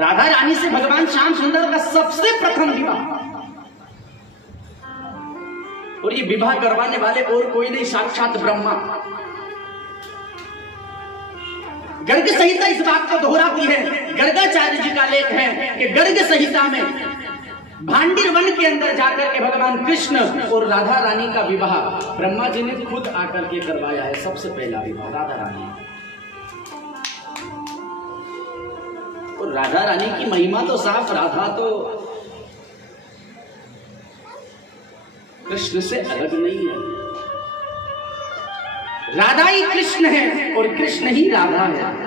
राधा रानी से भगवान श्याम सुंदर का सबसे प्रथम विवाह, और ये विवाह करवाने वाले और कोई नहीं, साक्षात ब्रह्मा। गर्ग संहिता इस बात को दोहराती है, गर्गाचार्य जी का लेख है कि गर्ग संहिता में भांडिर वन के अंदर जाकर के भगवान कृष्ण और राधा रानी का विवाह ब्रह्मा जी ने खुद आकर के करवाया है। सबसे पहला विवाह राधा रानी। और राधा रानी की महिमा तो साफ, राधा तो कृष्ण से अलग नहीं है। राधा ही कृष्ण है और कृष्ण ही राधा है।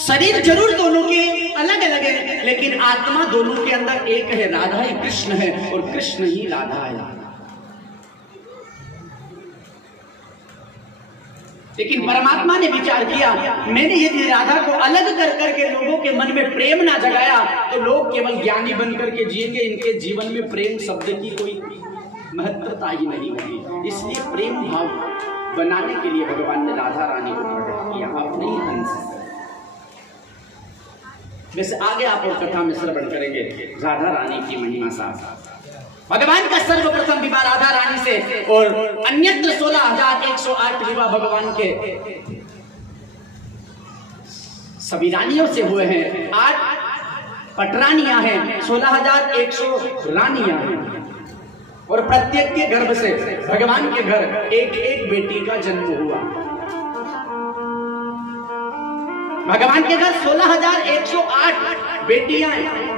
शरीर जरूर दोनों के अलग अलग है, लेकिन आत्मा दोनों के अंदर एक है। राधा ही कृष्ण है और कृष्ण ही राधा है। लेकिन परमात्मा ने विचार किया, मैंने यदि राधा को अलग कर करके लोगों के मन में प्रेम ना जगाया तो लोग केवल ज्ञानी बन करके जिएंगे, इनके जीवन में प्रेम शब्द की कोई महत्वता ही नहीं होगी। इसलिए प्रेम भाव बनाने के लिए भगवान ने राधा रानी को प्रकट किया अपने ही अंश से। वैसे आगे आप और कथा में श्रवण करेंगे राधा रानी की महिमा साथ। भगवान का सर्वप्रथम विवाह राधा रानी से, और अन्यत्र 16,108 विवाह भगवान के सभी रानियों से हुए हैं। 8 पटरानियां हैं, 16,100 रानियां हैं, और प्रत्येक के गर्भ से भगवान के घर एक एक बेटी का जन्म हुआ। भगवान के घर 16,108 बेटियां हैं।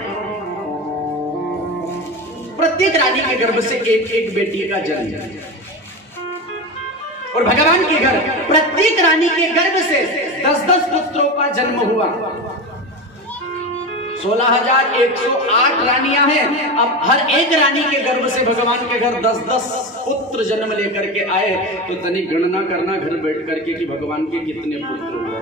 प्रत्येक रानी के गर्भ से एक एक बेटी का जन्म, और भगवान के घर प्रत्येक रानी के गर्भ से 10-10 पुत्रों का जन्म हुआ। 16,108 रानियां हैं। अब हर एक रानी के गर्भ से भगवान के घर 10-10 पुत्र जन्म लेकर के आए, तो तनिक गणना करना घर बैठ करके कि भगवान के कितने पुत्र हुए।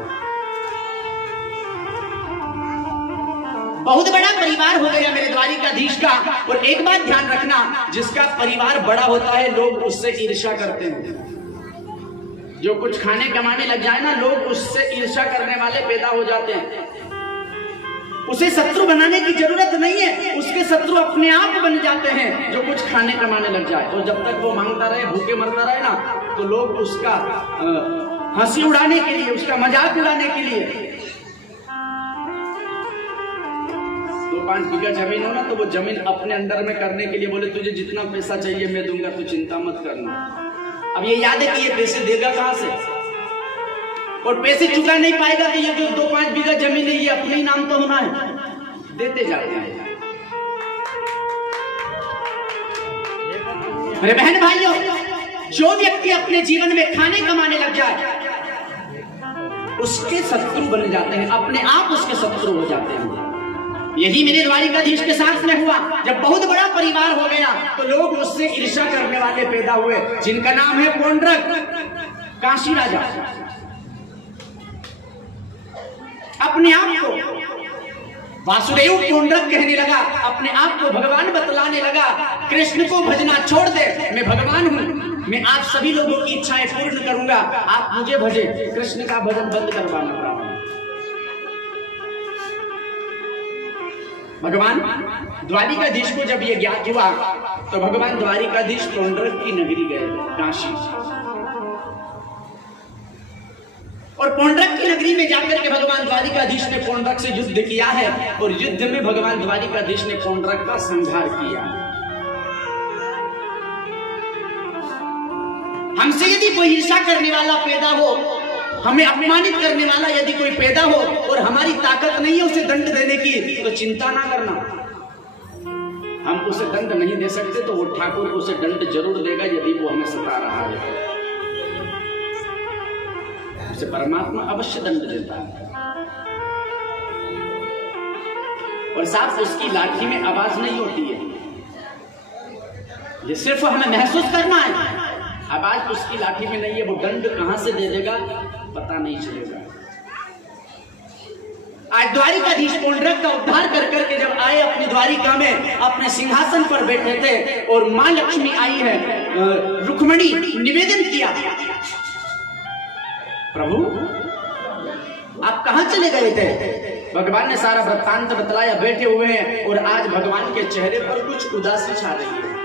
बहुत बड़ा परिवार हो गया मेरे द्वारिकाधीश का। और एक बात ध्यान रखना, जिसका परिवार बड़ा होता है लोग उससे ईर्ष्या करते हैं। जो कुछ खाने कमाने लग जाए ना, लोग उससे ईर्ष्या करने वाले पैदा हो जाते हैं। उसे शत्रु बनाने की जरूरत नहीं है, उसके शत्रु अपने आप बन जाते हैं जो कुछ खाने कमाने लग जाए। और जब तक वो मांगता रहे, भूखे मरता रहे ना, तो लोग उसका हंसी उड़ाने के लिए, उसका मजाक उड़ाने के लिए 2-5 बीघा जमीन हो ना, तो वो जमीन अपने अंडर में करने के लिए बोले तुझे जितना पैसा चाहिए मैं दूंगा, तू चिंता मत करना। अब ये याद है कि ये पैसे देगा कहां से, और पैसे चुका नहीं पाएगा तो ये जो 2-5 बीघा जमीन है ये अपने ही नाम तो होना है। देते जाते हैं। मेरे बहन भाइयों, जो व्यक्ति अपने जीवन में खाने कमाने लग जाए उसके शत्रु बन जाते हैं, अपने आप उसके शत्रु हो जाते हैं। यही मेरे द्वारिकाधीश के साथ में हुआ। जब बहुत बड़ा परिवार हो गया तो लोग उससे ईर्ष्या करने वाले पैदा हुए, जिनका नाम है पौंड्रक, काशी राजा। अपने आप को वासुदेव पौंड्रक कहने लगा, अपने आप को भगवान बतलाने लगा। कृष्ण को भजना छोड़ दे, मैं भगवान हूं, मैं आप सभी लोगों की इच्छाएं पूर्ण करूंगा, आप मुझे भजे। कृष्ण का भजन बंद करवाना पड़ा। भगवान द्वारिकाधीश को जब ये ज्ञात हुआ तो भगवान द्वारिकाधीश पौंड्रक की नगरी गए, काशी। और पौंड्रक की नगरी में जाकर के भगवान द्वारिकाधीश ने पौंड्रक से युद्ध किया है, और युद्ध में भगवान द्वारिकाधीश ने पौंड्रक का संहार किया। हमसे यदि कोई ईर्ष्या करने वाला पैदा हो, हमें अपमानित करने वाला यदि कोई पैदा हो और हमारी ताकत नहीं है उसे दंड देने की, तो चिंता ना करना। हम उसे दंड नहीं दे सकते तो वो ठाकुर उसे दंड जरूर देगा यदि वो हमें सता रहा है। उसे परमात्मा अवश्य दंड देता है। और साथ उसकी लाठी में आवाज नहीं होती है, ये सिर्फ हमें महसूस करना है। आवाज उसकी लाठी में नहीं है, वो दंड कहां से दे देगा पता नहीं चलेगा। आज द्वारिकाधीश पौंड्रक का उद्धार कर करके जब आए अपनी द्वारिका में, अपने सिंहासन पर बैठे थे और मां लक्ष्मी आई है, रुक्मणी निवेदन किया प्रभु आप कहां चले गए थे? भगवान ने सारा वृत्तांत बतलाया, बैठे हुए हैं और आज भगवान के चेहरे पर कुछ उदासी छा रही है।